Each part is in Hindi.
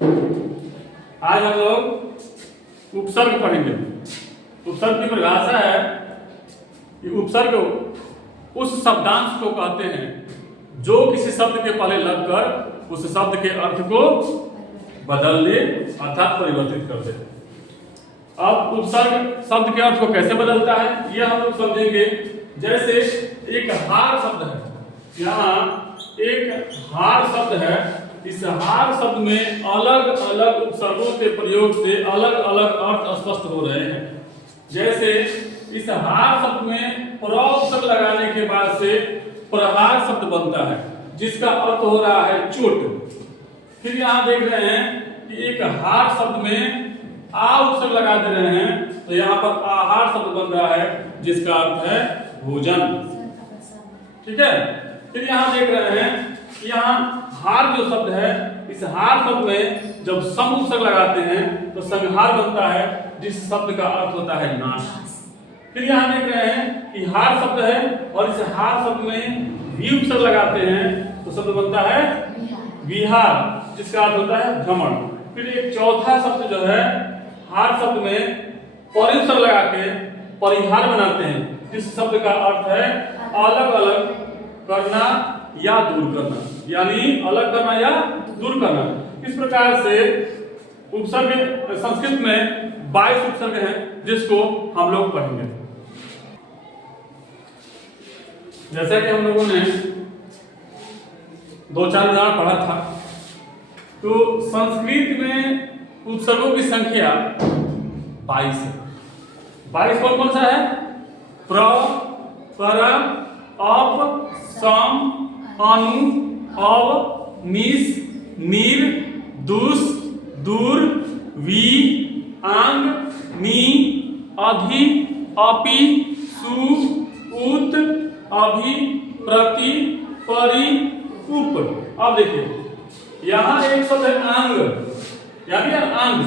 आज हम लोग उपसर्ग पढ़ेंगे। उपसर्ग की परिभाषा है कि उपसर्ग उस शब्दांश को कहते हैं जो किसी शब्द के पहले लगकर उस शब्द के अर्थ को बदल दे अर्थात परिवर्तित कर दे। अब उपसर्ग शब्द के अर्थ को कैसे बदलता है यह हम लोग समझेंगे। जैसे एक हार शब्द है, यहाँ एक हार शब्द है, इस हार शब्द में अलग अलग उपसर्गों के प्रयोग से अलग अलग अर्थ स्पष्ट हो रहे हैं। जैसे इस हार शब्द में प्र उपसर्ग लगाने के बाद से प्रहार शब्द बनता है जिसका अर्थ हो रहा है चोट। फिर यहाँ देख रहे हैं कि एक हार शब्द में आ उपसर्ग लगा दे रहे हैं तो यहाँ पर आहार शब्द बन रहा है जिसका अर्थ है भोजन। ठीक है। फिर यहाँ देख रहे हैं कि यहाँ हार जो शब्द है, इस हार शब्द में जब सम उपसर्ग लगाते हैं तो संहार बनता है जिस शब्द का अर्थ होता है नाश। फिर यहाँ देख रहे हैं कि हार शब्द है और इस हार शब्द में वी उपसर्ग लगाते हैं तो शब्द बनता है विहार जिसका अर्थ होता है भ्रमण। फिर एक चौथा शब्द जो है हार शब्द में परि उपसर्ग लगा के परिहार बनाते हैं जिस शब्द का अर्थ है अलग अलग करना या दूर करना, यानी अलग करना या दूर करना। इस प्रकार से उपसर्ग संस्कृत में 22 उपसर्ग हैं जिसको हम लोग पढ़ेंगे। जैसा कि हम लोगों ने 2-4 उदाहरण पढ़ा था, तो संस्कृत में उपसर्गों की संख्या 22 है। 22 कौन कौन सा है? प्र, पर, अप, सम, अनु, अव, निस, निर, दुस, दूर, वी, आंग, नी, अधि, अपि, सु, उत, अभि, प्रति, परि, उप। अब देखिए यहाँ एक शब्द है आंग, यानी आंग।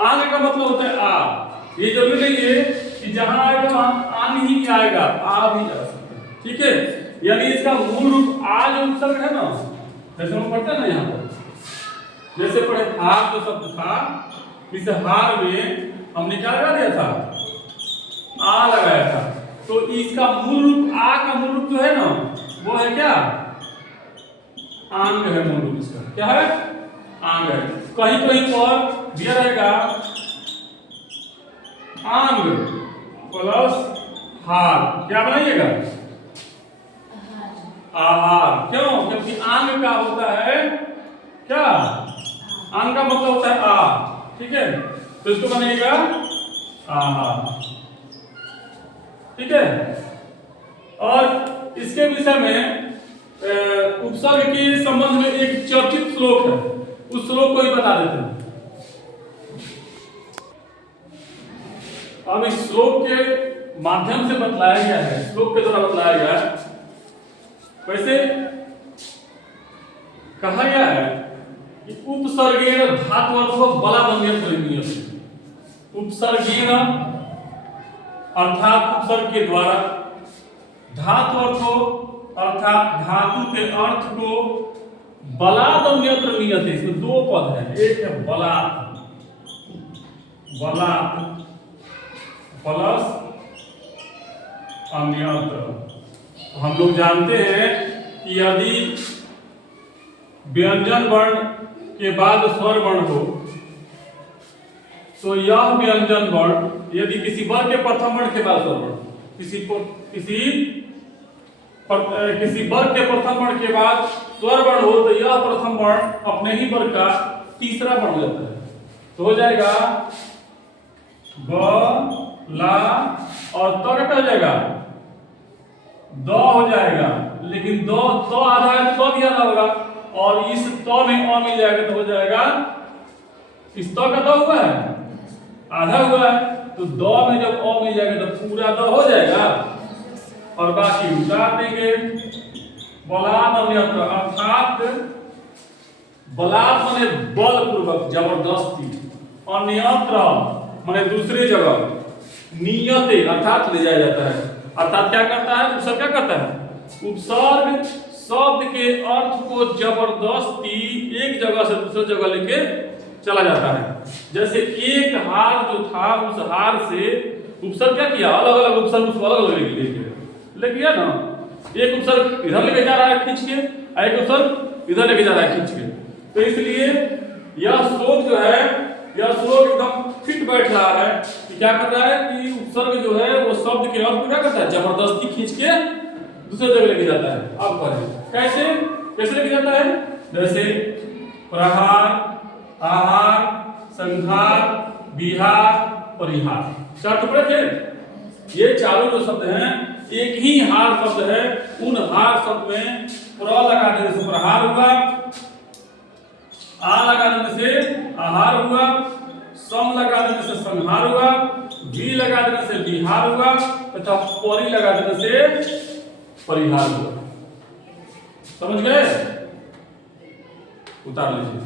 आंग का मतलब होता है आ। ये जरूरी नहीं है कि जहां आएगा वहां आंग ही आएगा, आ भी आ सकता है। ठीक है। यानी इसका मूल रूप आ जो उपसर्ग है ना, जैसे हम पढ़ते हैं ना यहाँ पर, जैसे पढ़े हार जो शब्द था, इस हार में हमने क्या लगा दिया था? आ लगाया था। तो इसका मूल रूप आ का मूल रूप जो है ना वो है क्या? आंग है। मूल रूप इसका क्या है? आंग है। कहीं कहीं पर दिया रहेगा आंग प्लस हार, क्या बनाइएगा? आहार। क्यों? क्योंकि आंग का होता है क्या? आंग का मतलब होता है आ। ठीक है। तो इसको बनेगा आहार। ठीक है। और इसके विषय में उपसर्ग के संबंध में एक चर्चित श्लोक है, उस श्लोक को ही बता देते हैं। अब इस श्लोक के माध्यम से बतलाया गया है, श्लोक के द्वारा बतलाया गया है। वैसे कहा गया है कि उपसर्गेण धात्वर्थो बलादन्यत्र। उपसर्गेण अर्थात उपसर्ग के द्वारा, धात्वर्थो अर्थात धातु के अर्थ को बलादन्यत्र नियते। इसमें 2 पद है, एक है बलात्, बलात् प्लस अन्यत्र। हम लोग जानते हैं कि यदि व्यंजन वर्ण के बाद स्वर वर्ण हो तो यह व्यंजन वर्ण यदि किसी वर्ग के प्रथम वर्ण के बाद स्वर वर्ण, किसी वर्ग के प्रथम वर्ण के बाद स्वर वर्ण हो तो यह प्रथम वर्ण अपने ही वर्ग का तीसरा वर्ण लेता है। तो हो जाएगा ब, ला और तो क्या हो जाएगा? द हो जाएगा। लेकिन दो तो आधा है तो भी आधा होगा और इस तो में अ मिल जाएगा तो हो जाएगा, इस तो का द हुआ है आधा हुआ है तो द में जब अ मिल जाएगा तो पूरा द हो जाएगा और बाकी उतार देंगे। बलात् अन्यत्र अर्थात बलात् माने बलपूर्वक जबरदस्ती, अन्यत्र माने दूसरी जगह, नियते अर्थात ले जाया जाता है। अर्थात क्या करता है? उपसर्ग क्या करता है? उपसर्ग शब्द के अर्थ को जबरदस्ती एक जगह से दूसरी जगह लेके चला जाता है। जैसे एक हार जो था, उस हार से उपसर्ग क्या किया, अलग अलग उपसर्ग उसको अलग अलग ले गया ना। एक उपसर्ग इधर लेके जा रहा है खींच के, एक उपसर्ग इधर लेके जा रहा है खींच के। तो इसलिए यह श्लोक जो है, यह श्लोक एकदम फिट बैठ रहा है कि क्या कर रहा है कि उपसर्ग जो है वो शब्द के अर्थ को क्या करता है, जबरदस्ती खींच के दूसरे जगह लेके जाता है। अब पढ़ें कैसे कैसे लेके जाता है। जैसे प्रहार, आहार, संहार, विहार, परिहार, 4 टुकड़े थे। ये चारों जो शब्द हैं एक ही हार शब्द है। उन हार शब्द में प्र लगा देने से प्रहार हुआ, आ लगा देने से आहार हुआ, सम लगा देने से संहार हुआ, वी लगा देने से विहार हुआ तथा परि लगा देने से परिहार हुआ। समझ गए? उतार लीजिए।